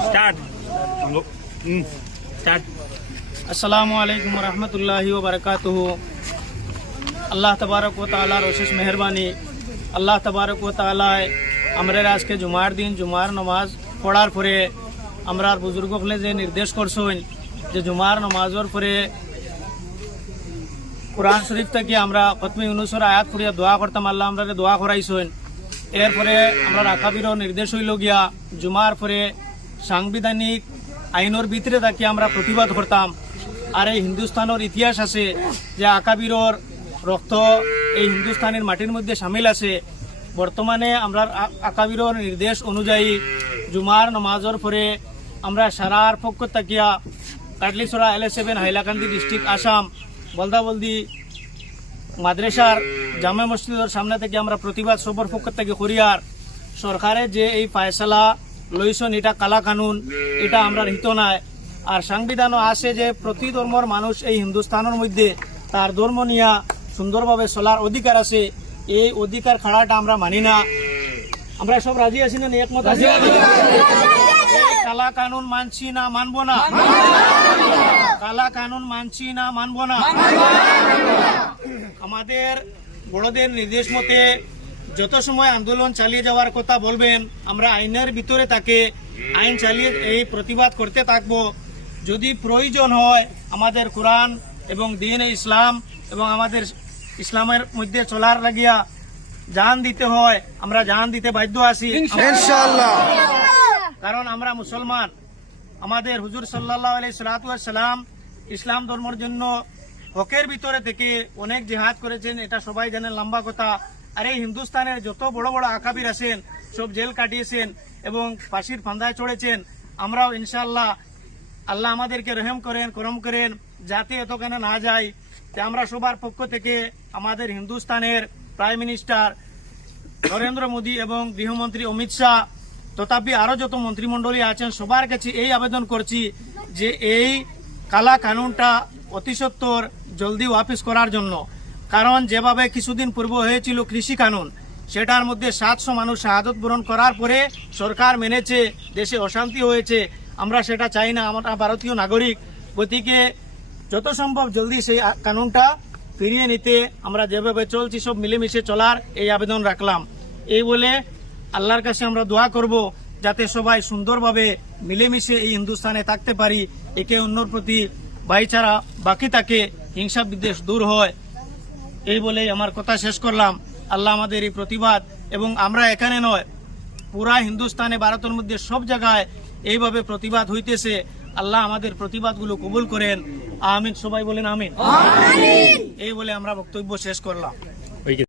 Start start আসসালামু আলাইকুম রহমতুল্লাহি ওবরকাতুহু আল্লাহ তবারক ও তালার অশেষ মেহরবানি আল্লাহ তবারক ও তালায় আমরা আজকে জুমার দিন জুমার নমাজ পড়ার পরে আমরা বুজুর্গ হলে যে নির্দেশ করছেন যে জুমার নমাজের পরে কোরআন শরীফ থেকে আমরা প্রথমে ইউনুসর আয়াত করিয়া দোয়া করতাম আল্লাহ আমরা দোয়া করাইছেন এরপরে আমরা রাখাবিরও নির্দেশ হইল গিয়া জুমার পরে সাংবিধানিক আইনের ভিতরে তাকে আমরা প্রতিবাদ করতাম। আর এই হিন্দুস্তানের ইতিহাস আছে যে আকাবিরর রক্ত এই হিন্দুস্তানের মাটির মধ্যে সামিল আছে। বর্তমানে আমরা আ- আকাবিরর নির্দেশ অনুযায়ী জুমার নমাজের পরে আমরা সারার পক্ষ তাকিয়া Katlicherra, L seven, Hailakandi district, Assam, Baldabaldi মাদ্রাসার জামে মসজিদের সামনে থেকে আমরা প্রতিবাদ সবর পক্ষ থেকে করিয়ার সরকারের যে এই ফায়সালা লইছন এটা কালা কানুন এটা আমরা হিত নাই। আর সংবিধানও আছে যে প্রতি ধর্মর মানুষ এই হিন্দুস্তানের মধ্যে তার ধর্ম নিয়া সুন্দরভাবে চলার অধিকার আছে। এই অধিকার খাড়াটা আমরা মানি না। আমরা সব রাজি আছি না একমত আছি? কালা কানুন মানছি না মানবো না। কালা কানুন মানছি না। মানবো না। আমাদের বড়দের নির্দেশ মতে যত সময় আন্দোলন চালিয়ে যাওয়ার কথা বলবেন আমরা আইনের ভিতরে তাকে আইন চালিয়ে এই প্রতিবাদ করতে থাকব। যদি প্রয়োজন হয় আমাদের কোরআন এবং দিন ইসলাম এবং আমাদের ইসলামের মধ্যে চলার লাগিয়া জান দিতে হয় আমরা জান দিতে বাধ্য আছি। কারণ আমরা মুসলমান। আমাদের হুজুর সাল্লাহ আলাই সালাম ইসলাম ধর্মের জন্য হকের ভিতরে থেকে অনেক জেহাদ করেছেন এটা সবাই জানেন লম্বা কথা। আর এই হিন্দুস্তানের যত বড় বড় আকাবির আছেন, সব জেল কাটিয়েছেন এবং ফাঁসির ফান্দায় চড়েছেন, আমরাও ইনশাল্লাহ আল্লাহ আমাদেরকে রহেম করেন, করম করেন, যাতে এতখানে না যায়। আমরা সবার পক্ষ থেকে আমাদের হিন্দুস্তানের প্রাইম মিনিস্টার নরেন্দ্র মোদী এবং গৃহমন্ত্রী অমিত শাহ, তথাপি আরও যত মন্ত্রিমণ্ডলী আছেন, সবার কাছে এই আবেদন করছি যে এই কালা কানুনটা অতি সত্বর জলদি ওয়াপিস করার জন্য। কারণ যেভাবে কিছুদিন পূর্ব হয়েছিল কৃষি কানুন, সেটার মধ্যে সাতশো মানুষ শাহাদত বরণ করার পরে সরকার মেনেছে, দেশে অশান্তি হয়েছে। আমরা সেটা চাই না, আমরা ভারতীয় নাগরিক। গতিকে যত সম্ভব জলদি সেই কানুনটা ফিরিয়ে নিতে আমরা যেভাবে চলছি, সব মিলেমিশে চলার এই আবেদন রাখলাম। এই বলে আল্লাহর কাছে আমরা দোয়া করব, যাতে সবাই সুন্দরভাবে মিলেমিশে এই হিন্দুস্তানে থাকতে পারি। একে অন্যর প্রতি ভাইচারা বাকি থাকে হিংসা বিদ্বেষ দূর হয়। এই বলেই আমার কথা শেষ করলাম। আল্লাহ আমাদের এই প্রতিবাদ এবং আমরা এখানে নয় পুরা হিন্দুস্তানে ভারতের মধ্যে সব জায়গায় এইভাবে প্রতিবাদ হইতেছে। আল্লাহ আমাদের প্রতিবাদগুলো কবুল করেন। আমিন সবাই বলেন আমিন। এই বলে আমরা বক্তব্য শেষ করলাম।